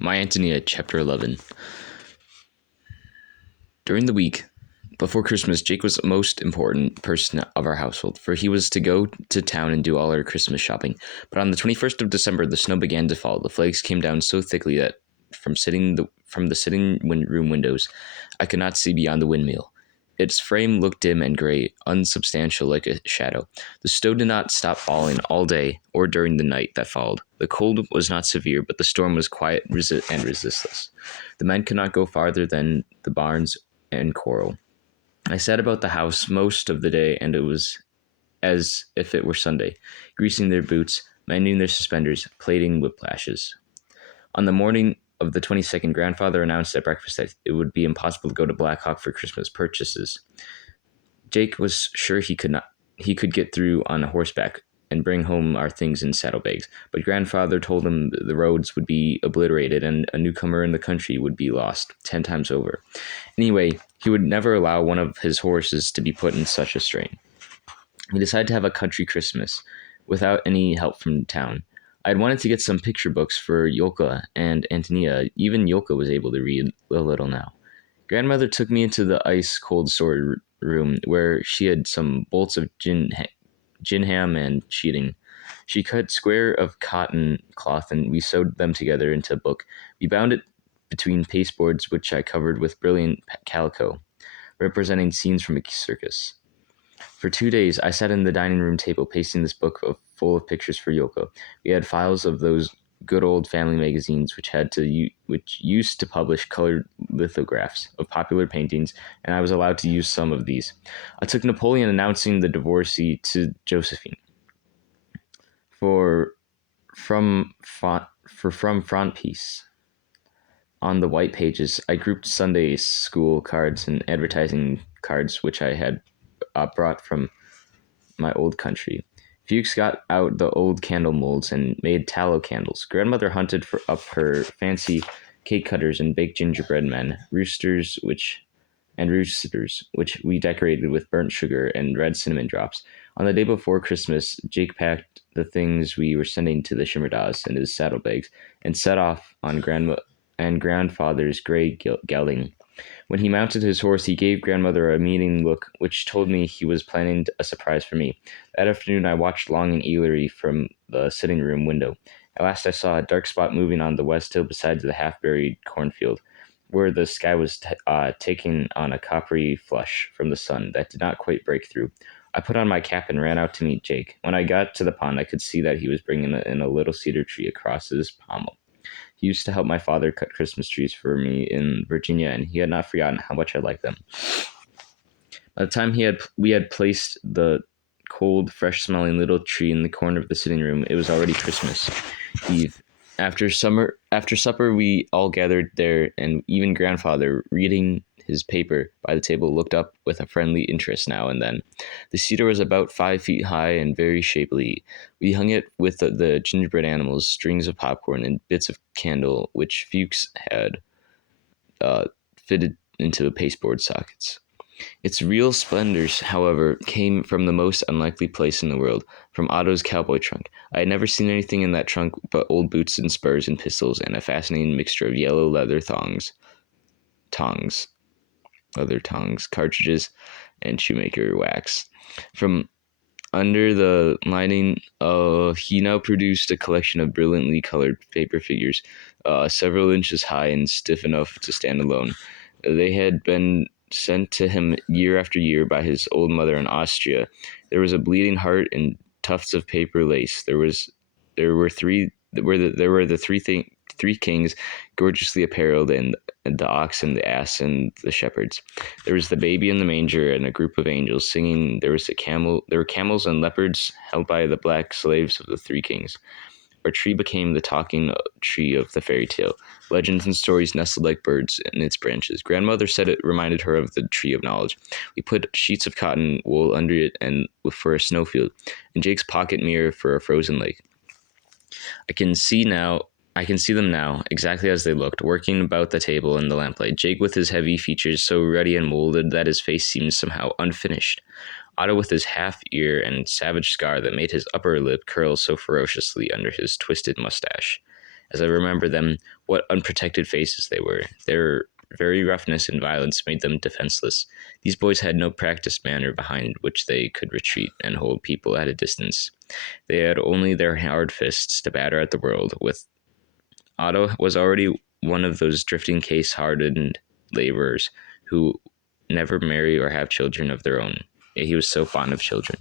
My Antonia Chapter 11. During the week before Christmas, Jake was the most important person of our household, for he was to go to town and do all our Christmas shopping. But on the 21st of December, the snow began to fall. The flakes came down so thickly that from the sitting room windows, I could not see beyond the windmill. Its frame looked dim and gray, unsubstantial like a shadow. The snow did not stop falling all day or during the night that followed. The cold was not severe, but the storm was quiet and resistless. The men could not go farther than the barns and corral. I sat about the house most of the day, and it was as if it were Sunday, greasing their boots, mending their suspenders, plaiting whiplashes. On the morning of the 22nd, Grandfather announced at breakfast that it would be impossible to go to Black Hawk for Christmas purchases. Jake was sure he could get through on horseback and bring home our things in saddlebags, but Grandfather told him the roads would be obliterated and a newcomer in the country would be lost 10 times over. Anyway, he would never allow one of his horses to be put in such a strain. We decided to have a country Christmas without any help from town. I had wanted to get some picture books for Yolka and Antonia. Even Yolka was able to read a little now. Grandmother took me into the ice-cold storeroom where she had some bolts of gin ham and sheeting. She cut square of cotton cloth and we sewed them together into a book. We bound it between pasteboards which I covered with brilliant calico, representing scenes from a circus. For 2 days, I sat in the dining room table pasting this book full of pictures for Yoko. We had files of those good old family magazines which used to publish colored lithographs of popular paintings, and I was allowed to use some of these. I took Napoleon announcing the divorcee to Josephine. From frontispiece. On the white pages, I grouped Sunday school cards and advertising cards which I had brought from my old country. Fuchs got out the old candle molds and made tallow candles. Grandmother hunted up her fancy cake cutters and baked gingerbread men, roosters which we decorated with burnt sugar and red cinnamon drops. On the day before Christmas, Jake packed the things we were sending to the Shimmerdaws in his saddlebags and set off on Grandfather's gray gelding. When he mounted his horse, he gave Grandmother a meaning look, which told me he was planning a surprise for me. That afternoon, I watched long and eagerly from the sitting room window. At last, I saw a dark spot moving on the west hill beside the half-buried cornfield, where the sky was taking on a coppery flush from the sun that did not quite break through. I put on my cap and ran out to meet Jake. When I got to the pond, I could see that he was bringing in a little cedar tree across his pommel. He used to help my father cut Christmas trees for me in Virginia, and he had not forgotten how much I liked them. By the time we had placed the cold, fresh-smelling little tree in the corner of the sitting room, it was already Christmas Eve. After supper, we all gathered there, and even Grandfather, reading his paper by the table, looked up with a friendly interest now and then. The cedar was about 5 feet high and very shapely. We hung it with the gingerbread animals, strings of popcorn, and bits of candle, which Fuchs had fitted into the pasteboard sockets. Its real splendors, however, came from the most unlikely place in the world, from Otto's cowboy trunk. I had never seen anything in that trunk but old boots and spurs and pistols, and a fascinating mixture of yellow leather leather tongs, cartridges, and shoemaker wax. From under the lining, he now produced a collection of brilliantly colored paper figures, several inches high and stiff enough to stand alone. They had been sent to him year after year by his old mother in Austria. There was a bleeding heart and tufts of paper lace. There were the three kings, gorgeously apparelled, and the ox and the ass and the shepherds. There was the baby in the manger and a group of angels singing. There were camels and leopards held by the black slaves of the three kings. Our tree became the talking tree of the fairy tale. Legends and stories nestled like birds in its branches. Grandmother said it reminded her of the tree of knowledge. We put sheets of cotton wool under it and for a snowfield, and Jake's pocket mirror for a frozen lake. I can see them now, exactly as they looked, working about the table in the lamplight. Jake with his heavy features so ruddy and molded that his face seemed somehow unfinished. Otto with his half-ear and savage scar that made his upper lip curl so ferociously under his twisted mustache. As I remember them, what unprotected faces they were. Their very roughness and violence made them defenseless. These boys had no practiced manner behind which they could retreat and hold people at a distance. They had only their hard fists to batter at the world with. Otto was already one of those drifting case-hardened laborers who never marry or have children of their own. He was so fond of children.